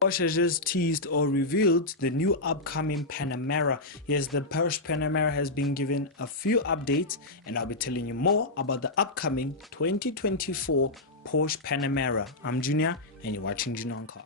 Porsche just teased or revealed the new upcoming Panamera. Yes, the Porsche Panamera has been given a few updates, and I'll be telling you more about the upcoming 2024 Porsche Panamera. I'm Junior, and you're watching Junior on Car.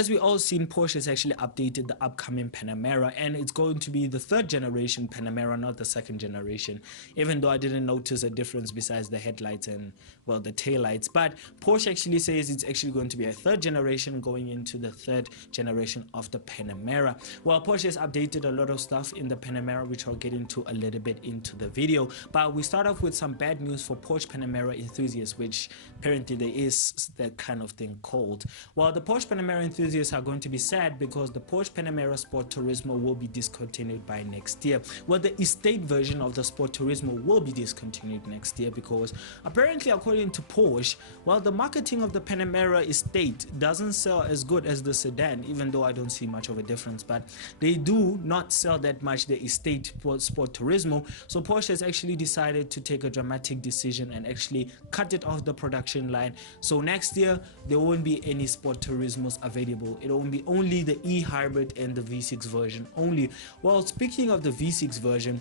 As we all seen, Porsche has actually updated the upcoming Panamera, and it's going to be the third generation Panamera, not the second generation, even though I didn't notice a difference besides the headlights and, well, the taillights. But Porsche actually says it's actually going to be a third generation going into the third generation of the Panamera. Well, Porsche has updated a lot of stuff in the Panamera, which I'll get into a little bit into the video. But we start off with some bad news for Porsche Panamera enthusiasts, which apparently there is that kind of thing called. Well, the Porsche Panamera enthusiasts are going to be sad because the Porsche Panamera Sport Turismo will be discontinued by next year. Well, the estate version of the Sport Turismo will be discontinued next year because apparently, according to Porsche, well, the marketing of the Panamera estate doesn't sell as good as the sedan, even though I don't see much of a difference, but they do not sell that much the estate Sport Turismo. So Porsche has actually decided to take a dramatic decision and actually cut it off the production line. So next year there won't be any Sport Turismos available. It will be only the e-hybrid and the V6 version only. Well, speaking of the V6 version,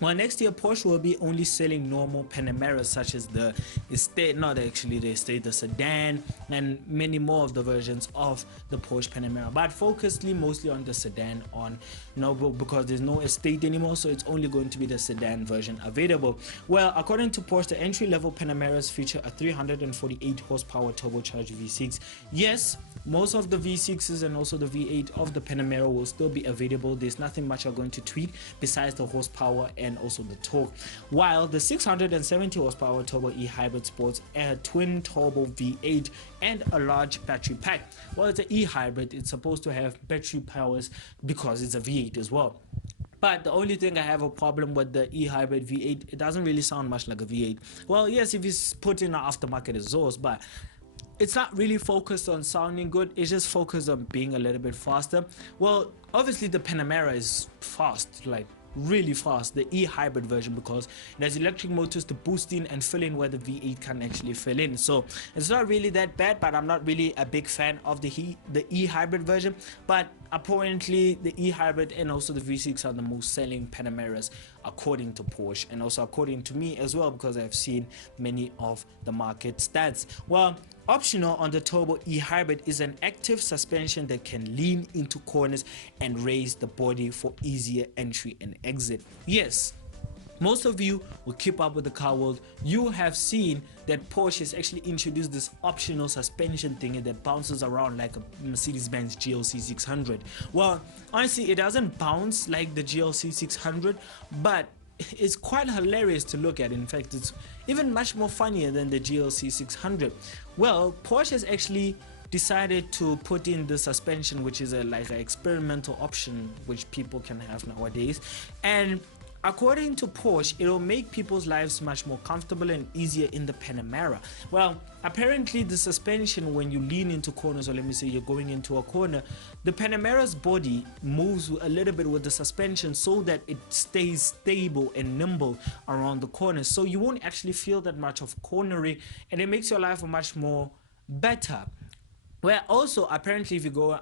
well, next year Porsche will be only selling normal Panameras such as the estate, not actually the estate, the sedan, and many more of the versions of the Porsche Panamera, but focusly mostly on the sedan, because there's no estate anymore, so it's only going to be the sedan version available. Well, according to Porsche, the entry-level Panameras feature a 348 horsepower turbocharged V6. Yes, most of the V6s and also the V8 of the Panamera will still be available. There's nothing much are going to tweak besides the horsepower and also the torque, while the 670 horsepower turbo e-hybrid sports a twin turbo V8 and a large battery pack. Well, it's an e-hybrid, it's supposed to have battery powers because it's a V8 as well. But the only thing I have a problem with the e-hybrid V8, it doesn't really sound much like a V8. Well, yes, if it's put in an aftermarket exhaust, but it's not really focused on sounding good, it's just focused on being a little bit faster. Well, obviously the Panamera is fast, like really fast, the e-hybrid version, because it has electric motors to boost in and fill in where the V8 can actually fill in. So it's not really that bad, but I'm not really a big fan of the e-hybrid version. But apparently the e-hybrid and also the V6 are the most selling Panameras according to Porsche, and also according to me as well, because I've seen many of the market stats. Well, optional on the turbo e-hybrid is an active suspension that can lean into corners and raise the body for easier entry and exit. Yes, most of you will keep up with the car world. You have seen that Porsche has actually introduced this optional suspension thingy that bounces around like a Mercedes-Benz GLC 600. Well, honestly, it doesn't bounce like the GLC 600, but it's quite hilarious to look at. In fact, it's even much more funnier than the GLC 600. Well, Porsche has actually decided to put in the suspension, which is like an experimental option which people can have nowadays, and according to Porsche, it will make people's lives much more comfortable and easier in the Panamera. Well, apparently the suspension, when you lean into corners, or let me say you're going into a corner, the Panamera's body moves a little bit with the suspension so that it stays stable and nimble around the corners, so you won't actually feel that much of cornering, and it makes your life much more better. Where also apparently if you go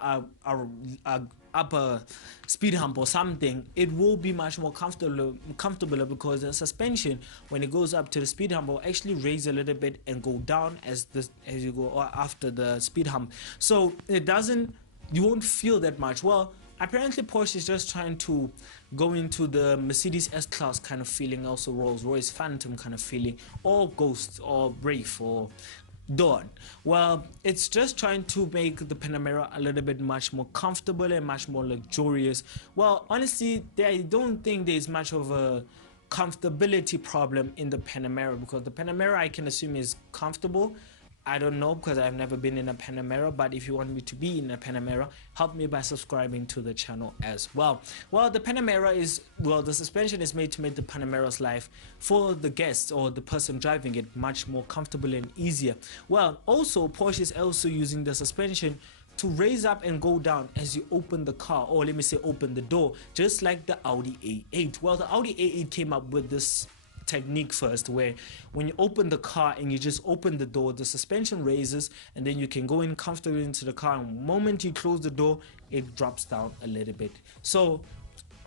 up a speed hump or something, it will be much more comfortable because the suspension, when it goes up to the speed hump, will actually raise a little bit and go down as you go after the speed hump, so you won't feel that much. Well, apparently Porsche is just trying to go into the Mercedes S-Class kind of feeling, also Rolls-Royce Phantom kind of feeling, or Ghost or Brave or Dawn. Well, it's just trying to make the Panamera a little bit much more comfortable and much more luxurious. Well, honestly, I don't think there's much of a comfortability problem in the Panamera, because the Panamera, I can assume, is comfortable. I don't know, because I've never been in a Panamera, but if you want me to be in a Panamera, help me by subscribing to the channel as well. Well, the Panamera is, well, the suspension is made to make the Panamera's life for the guest or the person driving it much more comfortable and easier. Well, also Porsche is also using the suspension to raise up and go down as you open the car, or let me say open the door, just like the Audi A8. Well, the Audi A8 came up with this technique first, where when you open the car and you just open the door, the suspension raises and then you can go in comfortably into the car, and the moment you close the door, it drops down a little bit. So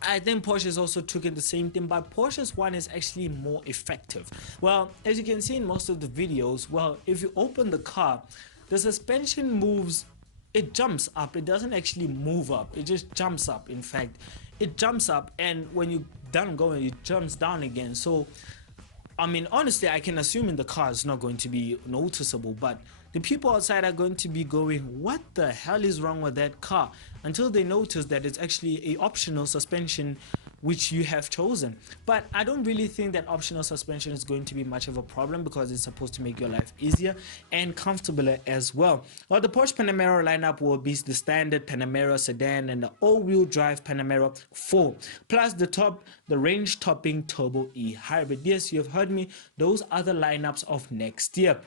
I think Porsche's also took in the same thing, but Porsche's one is actually more effective. Well, as you can see in most of the videos, well, if you open the car, the suspension moves, it jumps up. It doesn't actually move up, it just jumps up. In fact, it jumps up, and when you're done going, it jumps down again. So I mean, honestly, I can assume in the car it's not going to be noticeable, but the people outside are going to be going, what the hell is wrong with that car, until they notice that it's actually a optional suspension which you have chosen. But I don't really think that optional suspension is going to be much of a problem, because it's supposed to make your life easier and comfortable as well. Well, the Porsche Panamera lineup will be the standard Panamera sedan and the all-wheel drive Panamera 4, plus the range topping Turbo E hybrid. Yes, you have heard me, those are the lineups of next year.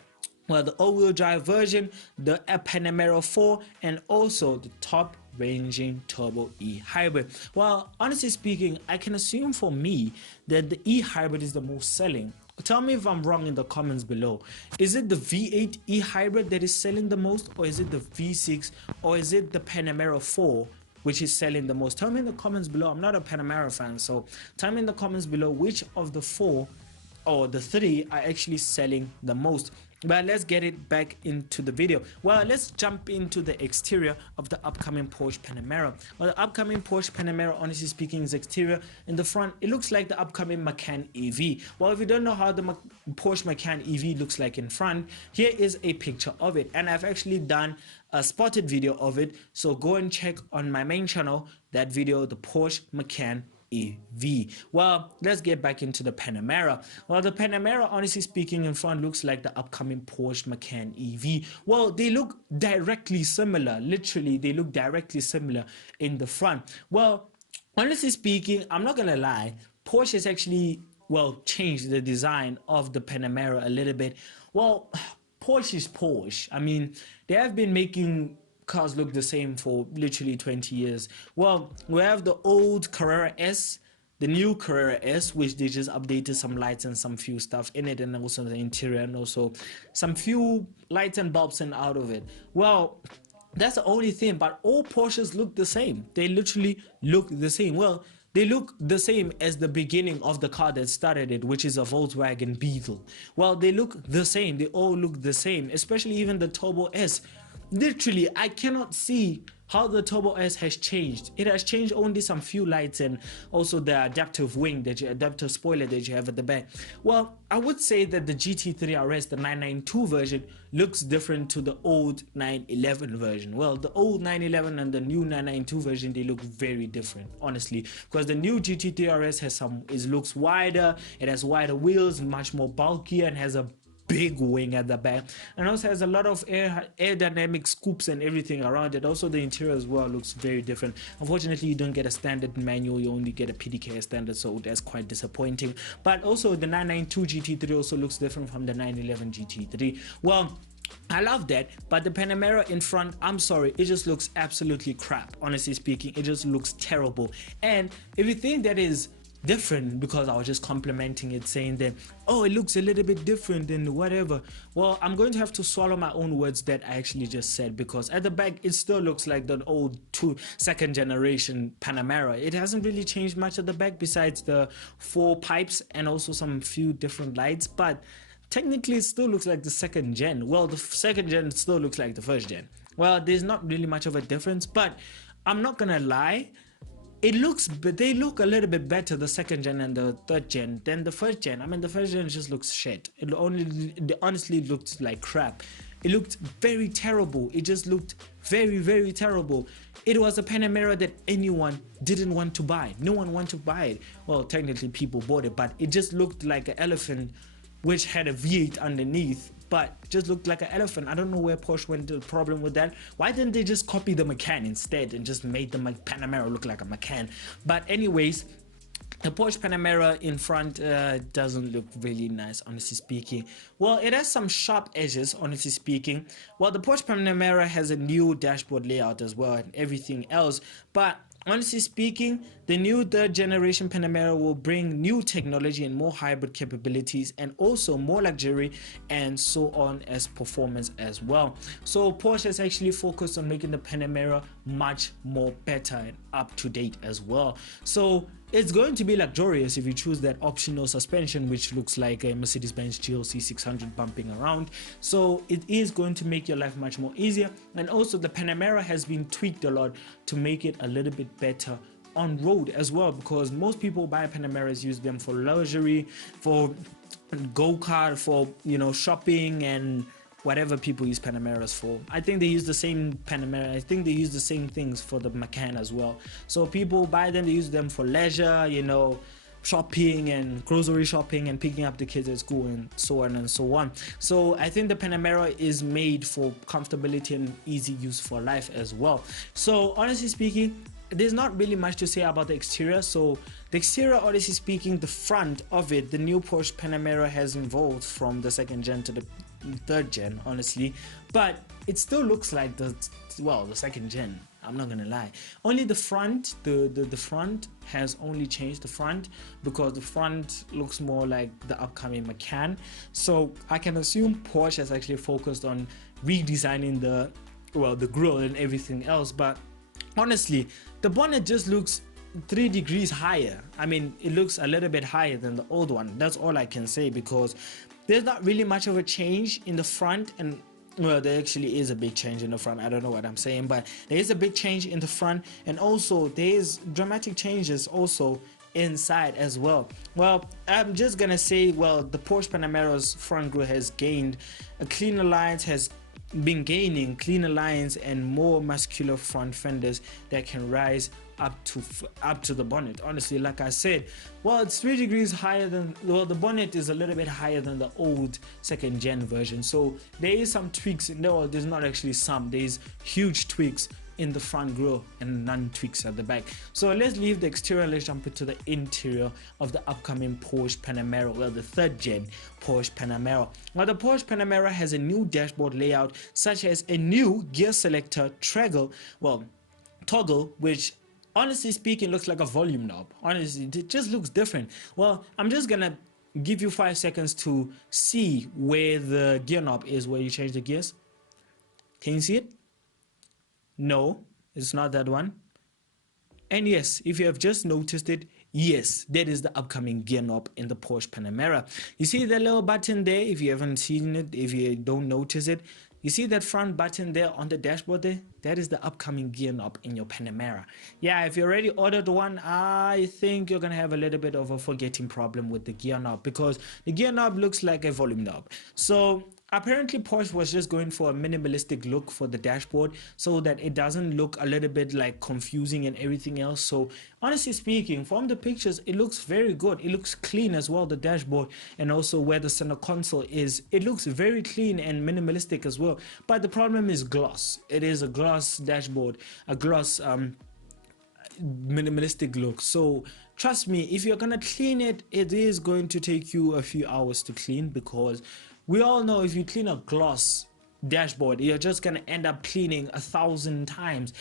Well, the all-wheel drive version, the Panamera 4, and also the top ranging Turbo E hybrid. Well, honestly speaking, I can assume for me that the E hybrid is the most selling. Tell me if I'm wrong in the comments below. Is it the V8 E hybrid that is selling the most, or is it the V6, or is it the Panamera 4 which is selling the most? Tell me in the comments below. I'm not a Panamera fan, so tell me in the comments below which of the 4 or the 3 are actually selling the most. But let's get it back into the video. Well, let's jump into the exterior of the upcoming Porsche Panamera. Well, the upcoming Porsche Panamera, honestly speaking, is exterior. In the front, it looks like the upcoming Macan EV. Well, if you don't know how the Porsche Macan EV looks like in front, here is a picture of it, and I've actually done a spotted video of it, so go and check on my main channel that video, the Porsche Macan EV. Well, let's get back into the Panamera. Well, the Panamera, honestly speaking, in front looks like the upcoming Porsche Macan EV. Well, they look directly similar. Literally, they look directly similar in the front. Well, honestly speaking, I'm not gonna lie, Porsche has actually, well, changed the design of the Panamera a little bit. Well, Porsche is Porsche. I mean, they have been making cars look the same for literally 20 years. Well, we have the old Carrera S, the new Carrera S, which they just updated some lights and some few stuff in it, and also the interior, and also some few lights and bulbs and out of it. Well, that's the only thing, but all Porsches look the same. They literally look the same. Well, they look the same as the beginning of the car that started it, which is a Volkswagen Beetle. Well, they look the same. They all look the same, especially even the Turbo S. Literally, I cannot see how the Turbo S has changed. It has changed only some few lights and also the adaptive wing, adaptive spoiler that you have at the back. Well, I would say that the GT3 RS, the 992 version, looks different to the old 911 version. Well, the old 911 and the new 992 version, they look very different, honestly, because the new GT3 RS looks wider, it has wider wheels, much more bulkier, and has a big wing at the back, and also has a lot of aerodynamic scoops and everything around it. Also, the interior as well looks very different. Unfortunately, you don't get a standard manual, you only get a PDK standard, so that's quite disappointing. But also the 992 GT3 also looks different from the 911 GT3. Well, I love that, but the Panamera in front, I'm sorry, it just looks absolutely crap. Honestly speaking, it just looks terrible. And if you think that is different because I was just complimenting it, saying that, oh, it looks a little bit different and whatever, well, I'm going to have to swallow my own words that I actually just said, because at the back it still looks like the old second generation Panamera. It hasn't really changed much at the back besides the 4 pipes and also some few different lights, but technically it still looks like the second gen. Well, the second gen still looks like the first gen. Well, there's not really much of a difference, but I'm not gonna lie, they look a little bit better, the second gen and the third gen, than the first gen. I mean, the first gen just looks shit. It honestly looked like crap. It looked very terrible. It just looked very, very terrible. It was a Panamera that anyone didn't want to buy. No one wanted to buy it. Well, technically people bought it, but it just looked like an elephant which had a V8 underneath, but just looked like an elephant. I don't know where Porsche went to the problem with that. Why didn't they just copy the Macan instead and just made the Panamera look like a Macan? But anyways, the Porsche Panamera in front doesn't look really nice, honestly speaking. Well, it has some sharp edges, honestly speaking. Well, the Porsche Panamera has a new dashboard layout as well and everything else, but Honestly speaking, the new third generation Panamera will bring new technology and more hybrid capabilities, and also more luxury and so on as performance as well. So Porsche has actually focused on making the Panamera much more better and up to date as well. So it's going to be luxurious if you choose that optional suspension, which looks like a Mercedes-Benz GLC 600 bumping around. So it is going to make your life much more easier. And also the Panamera has been tweaked a lot to make it a little bit better on road as well, because most people buy Panameras, use them for luxury, for go-kart, for shopping and whatever people use Panameras for. I think they use the same Panamera. I think they use the same things for the Macan as well. So people buy them, they use them for leisure, shopping and grocery shopping and picking up the kids at school and so on and so on. So I think the Panamera is made for comfortability and easy use for life as well. So honestly speaking, there's not really much to say about the exterior. So the exterior, honestly speaking, the front of it, the new Porsche Panamera has evolved from the second gen to the third gen, honestly, but it still looks like the second gen. I'm not gonna lie. Only the front, the front has only changed the front, because the front looks more like the upcoming Macan. So I can assume Porsche has actually focused on redesigning the grille and everything else. But honestly, the bonnet just looks 3 degrees higher. I mean, it looks a little bit higher than the old one. That's all I can say, because there's not really much of a change in the front. And there actually is a big change in the front. I don't know what I'm saying, but there is a big change in the front, and also there's dramatic changes also inside as well. Well, I'm just gonna say, the Porsche Panamera's front grille has gained a cleaner lines, has been gaining cleaner lines and more muscular front fenders that can rise up to the bonnet. Honestly, like I said, it's 3 degrees higher than, the bonnet is a little bit higher than the old second gen version. So there is some tweaks in there. There's not actually some, there's huge tweaks in the front grille and none tweaks at the back. So let's leave the exterior, let's jump into the interior of the upcoming Porsche Panamera, the third gen Porsche Panamera. Now the Porsche Panamera has a new dashboard layout, such as a new gear selector toggle, which honestly speaking looks like a volume knob. Honestly, it just looks different. I'm just gonna give you 5 seconds to see where the gear knob is, where you change the gears. Can you see it? No, it's not that one. And yes, if you have just noticed it, yes, that is the upcoming gear knob in the Porsche Panamera. You see that little button there? If you haven't seen it, if you don't notice it, you see that front button there on the dashboard there? That is the upcoming gear knob in your Panamera. Yeah, if you already ordered one, I think you're gonna have a little bit of a forgetting problem with the gear knob, because the gear knob looks like a volume knob. So apparently Porsche was just going for a minimalistic look for the dashboard, so that it doesn't look a little bit like confusing and everything else. So honestly speaking, from the pictures, it looks very good. It looks clean as well, the dashboard, and also where the center console is, it looks very clean and minimalistic as well. But the problem is gloss. It is a gloss dashboard, a gloss minimalistic look. So trust me, if you're gonna clean it, it is going to take you a few hours to clean, because we all know if you clean a gloss dashboard, you're just gonna end up cleaning 1,000 times.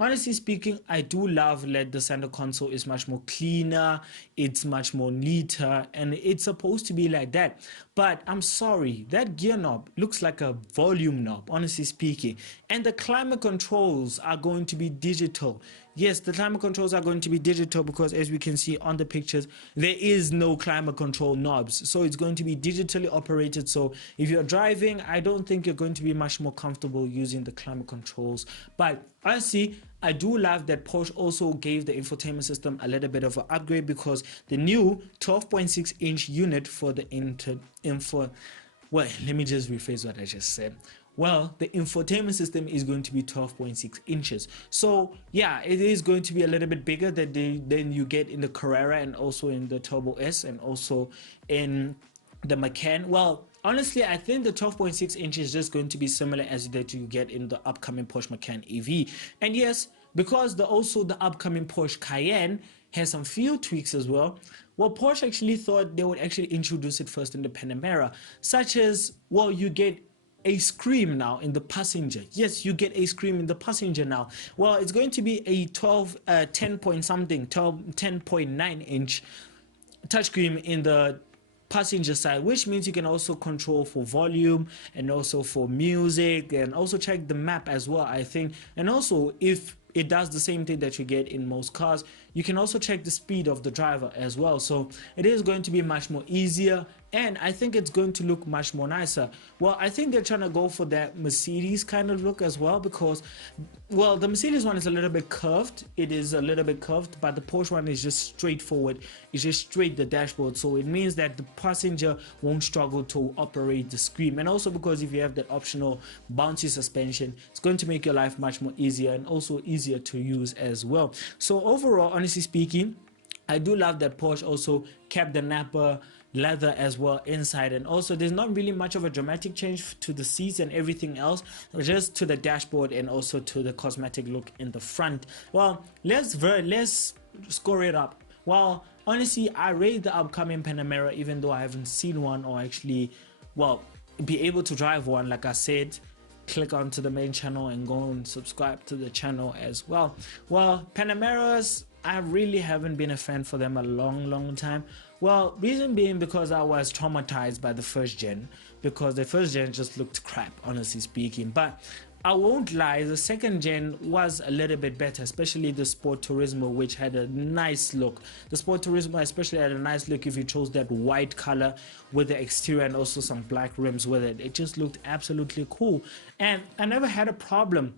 Honestly speaking, I do love that the center console is much more cleaner, it's much more neater, and it's supposed to be like that. But I'm sorry, that gear knob looks like a volume knob, honestly speaking. And the climate controls are going to be digital. Yes, the climate controls are going to be digital, because as we can see on the pictures, there is no climate control knobs. So it's going to be digitally operated. So if you're driving, I don't think you're going to be much more comfortable using the climate controls. But honestly, I do love that Porsche also gave the infotainment system a little bit of an upgrade, because the new 12.6-inch unit for the let me just rephrase what I just said. The infotainment system is going to be 12.6 inches. So yeah, it is going to be a little bit bigger than you get in the Carrera, and also in the Turbo S, and also in the Macan. Honestly, I think the 12.6 inches is just going to be similar as that you get in the upcoming Porsche Macan EV. And yes, because the upcoming Porsche Cayenne has some few tweaks as well. Porsche actually thought they would actually introduce it first in the Panamera, such as, you get a scream now in the passenger. Yes, you get a scream in the passenger now. Well, it's going to be a 10 point something, 10.9 inch touchscreen in the passenger side, which means you can also control for volume and also for music, and also check the map as well, I think. And also, if it does the same thing that you get in most cars, you can also check the speed of the driver as well. So it is going to be much more easier, and I think it's going to look much more nicer. Well, I think they're trying to go for that Mercedes kind of look as well, because, well, the Mercedes one is a little bit curved. It is a little bit curved, but the Porsche one is just straightforward. It's just straight the dashboard, so it means that the passenger won't struggle to operate the screen. And also, because if you have that optional bouncy suspension, it's going to make your life much more easier, and also easier to use as well. So overall, honestly speaking, I do love that Porsche also kept the Napa leather as well inside, and also there's not really much of a dramatic change to the seats and everything else, just to the dashboard and also to the cosmetic look in the front. Well, let's score it up. Well, honestly, I rate the upcoming Panamera, even though I haven't seen one or actually, well, be able to drive one. Like I said, click onto the main channel and go and subscribe to the channel as well. Well, Panameras, I really haven't been a fan for them a long time. Well, reason being because I was traumatized by the first gen, because the first gen just looked crap, honestly speaking. But I won't lie, the second gen was a little bit better, especially the Sport Turismo, which had a nice look. The Sport Turismo especially had a nice look if you chose that white color with the exterior and also some black rims with it. It just looked absolutely cool, and I never had a problem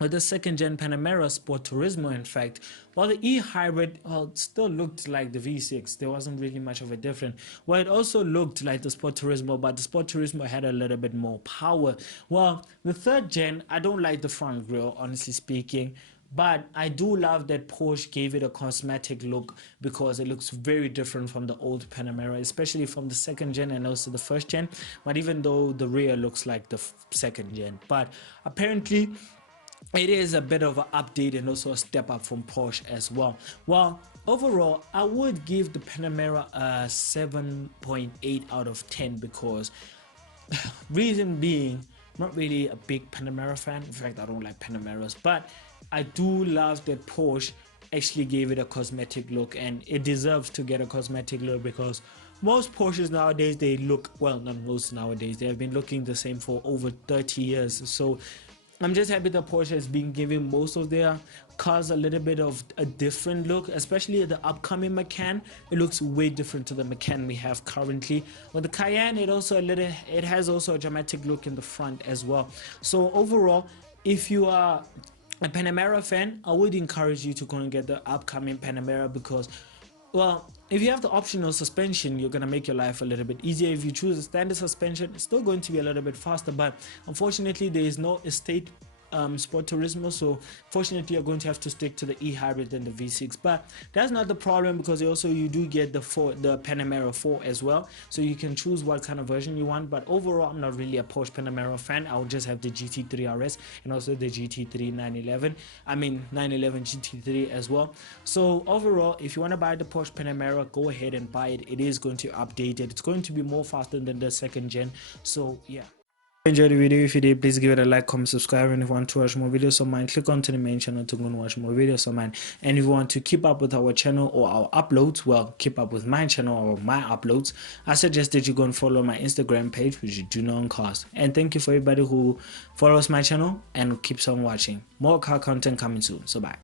with the second gen Panamera Sport Turismo. In fact, while the e-hybrid, well, it still looked like the V6, there wasn't really much of a difference. Well, it also looked like the Sport Turismo, but the Sport Turismo had a little bit more power. Well, the third gen, I don't like the front grille, honestly speaking, but I do love that Porsche gave it a cosmetic look, because it looks very different from the old Panamera, especially from the second gen and also the first gen. But even though the rear looks like the second gen, but apparently it is a bit of an update and also a step up from Porsche as well. Well, overall, I would give the Panamera a 7.8 out of 10, because reason being, I'm not really a big Panamera fan. In fact, I don't like Panameras, but I do love that Porsche actually gave it a cosmetic look, and it deserves to get a cosmetic look, because most Porsches nowadays, they look, well, not most nowadays, they have been looking the same for over 30 years. So I'm just happy that Porsche has been giving most of their cars a little bit of a different look, especially the upcoming Macan. It looks way different to the Macan we have currently. With the Cayenne, it has also a dramatic look in the front as well. So overall, if you are a Panamera fan, I would encourage you to go and get the upcoming Panamera, because, well, if you have the optional suspension, you're going to make your life a little bit easier. If you choose a standard suspension, it's still going to be a little bit faster, but unfortunately there is no estate Sport Turismo, so fortunately you're going to have to stick to the e-hybrid and the V6. But that's not the problem, because also you do get the Panamera 4 as well, so you can choose what kind of version you want. But overall, I'm not really a Porsche Panamera fan. I would just have the GT3 RS and also the GT3 911 GT3 as well. So overall, if you want to buy the Porsche Panamera, go ahead and buy it. It is going to update it. It's going to be more faster than the second gen. So yeah, enjoyed the video. If you did, please give it a like, comment, subscribe, and if you want to watch more videos of mine, click onto the main channel to go and watch more videos of mine. And if you want to keep up with our channel or our uploads, well, keep up with my channel or my uploads, I suggest that you go and follow my Instagram page, which is Do Not Cars. And thank you for everybody who follows my channel and keeps on watching. More car content coming soon. So bye.